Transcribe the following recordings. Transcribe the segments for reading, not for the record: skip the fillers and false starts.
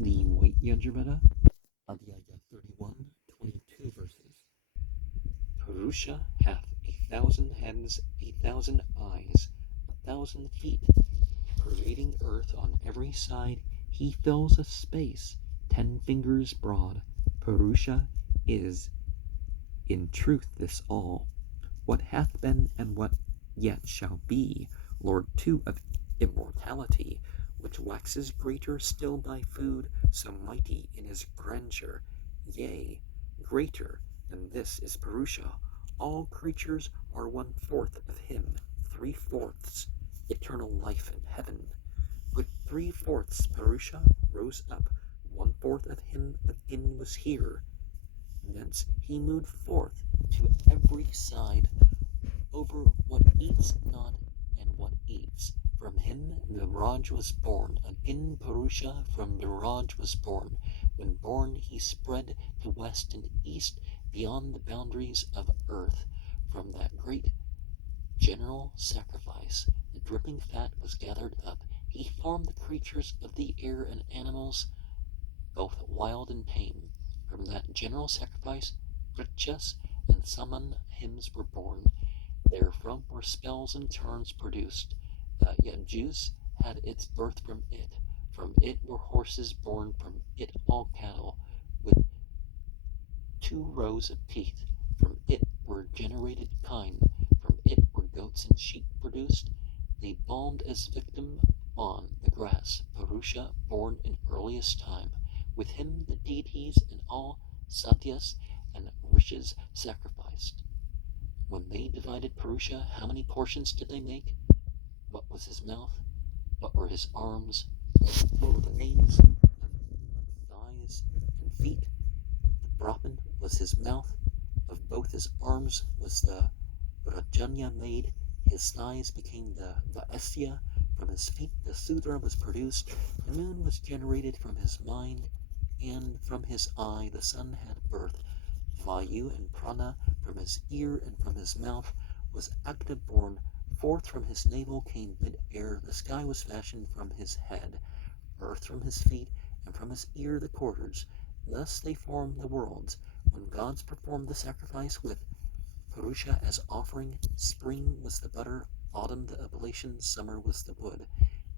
The White Yajurveda, Adhyaya 31:22 verses. Purusha hath 1,000 heads, 1,000 eyes, 1,000 feet. Pervading earth on every side, he fills a space 10 fingers broad. Purusha is, in truth, this all. What hath been and what yet shall be, Lord too of immortality, which waxes greater still by food, so mighty in his grandeur. Yea, greater than this is Purusha. All creatures are 1/4 of him, 3/4 eternal life in heaven. With 3/4 Purusha rose up, 1/4 of him again was here. Thence he moved forth to every side, over what eats not and what eats. From him Viraj was born, again Purusha from Viraj was born. When born he spread to west and east, beyond the boundaries of earth. From that great general sacrifice, the dripping fat was gathered up. He formed the creatures of the air and animals, both wild and tame. From that general sacrifice, Vrichas and Saman hymns were born. Therefrom were spells and charms produced. Yajus had its birth from it. From it were horses born, from it all cattle, with 2 rows of teeth. From it were generated kine. From it were goats and sheep produced. They balmed as victim on the grass. Purusha born in earliest time. With him the deities and all satyas and rishis sacrificed. When they divided Purusha, how many portions did they make? What was his mouth? What were his arms? What were the names of thighs and feet? The Brahman was his mouth. Of both his arms was the Rajanya made. His thighs became the Vaesya. From his feet the Sudra was produced. The moon was generated from his mind, and from his eye the sun had birth. Vayu and Prana from his ear, and from his mouth was Agna born. Forth from his navel came mid-air. The sky was fashioned from his head, earth from his feet, and from his ear the quarters. Thus they formed the worlds. When gods performed the sacrifice with Purusha as offering, spring was the butter, autumn the oblation, summer was the wood.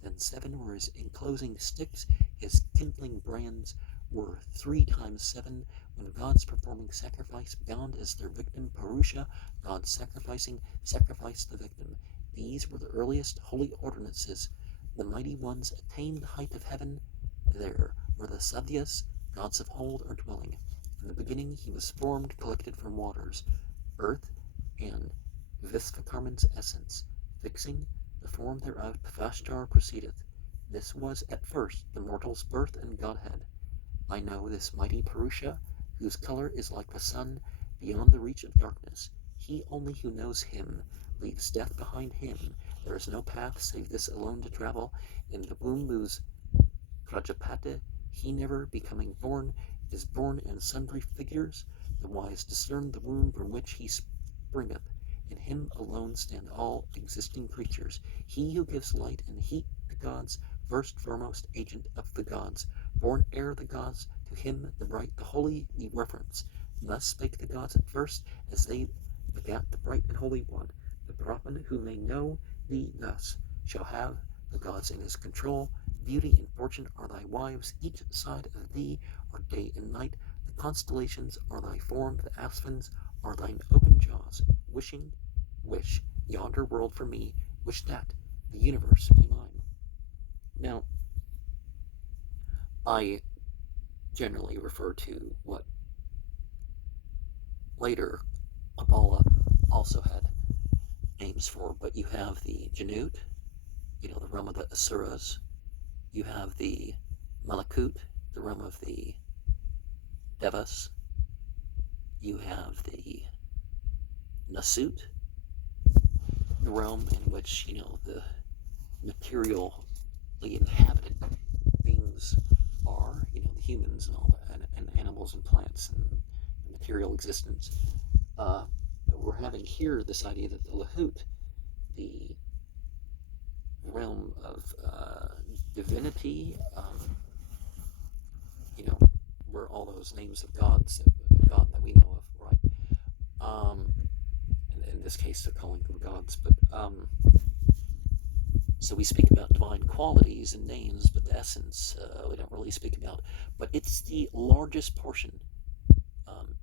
Then 7 were his enclosing sticks, his kindling brands were 3 times 7. When gods performing sacrifice bound as their victim Purusha, gods sacrificing sacrificed the victim. These were the earliest holy ordinances. The mighty ones attained the height of heaven. There were the Sadyas, gods of old are dwelling. In the beginning he was formed, collected from waters, earth, and Vishvakarman's essence. Fixing the form thereof, Pavashtar proceedeth. This was at first the mortal's birth and godhead. I know this mighty Purusha, whose color is like the sun, beyond the reach of darkness. He only who knows him leaves death behind him. There is no path save this alone to travel. In the womb moves Prajapati. He never becoming born is born in sundry figures. The wise discern the womb from which he springeth. In him alone stand all existing creatures. He who gives light and heat to gods, first foremost agent of the gods, born ere the gods, to him the bright, the holy, the reverence. Thus spake the gods at first, as they begat the bright and holy one. The Brahman who may know thee thus shall have the gods in his control. Beauty and fortune are thy wives, each side of thee are day and night. The constellations are thy form, the aspens are thine open jaws. Wishing, wish yonder world for me, wish that the universe be mine. Now, I generally refer to what later Abala also had names for, but you have the Janut, the realm of the Asuras. You have the Malakut, the realm of the Devas. You have the Nasut, the realm in which, the materially inhabited beings are, the humans and all that, and animals and plants and material existence. We're having here this idea that the Lahut, the realm of divinity, those names of gods, God that we know of, right? In this case, they're calling them gods, but so we speak about divine qualities and names, but the essence we don't really speak about. But it's the largest portion.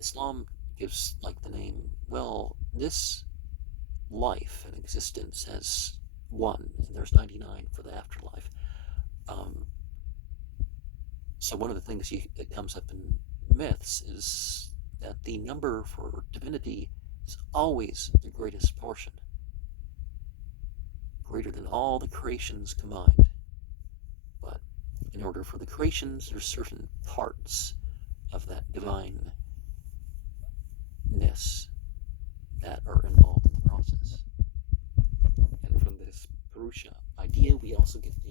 Islam gives like the name, well, this life and existence has one, and there's 99 for the afterlife. So one of the things that comes up in myths is that the number for divinity is always the greatest portion, greater than all the creations combined. But in order for the creations, there's certain parts of that divineness that are involved in the process. And from this Purusha idea, we also get the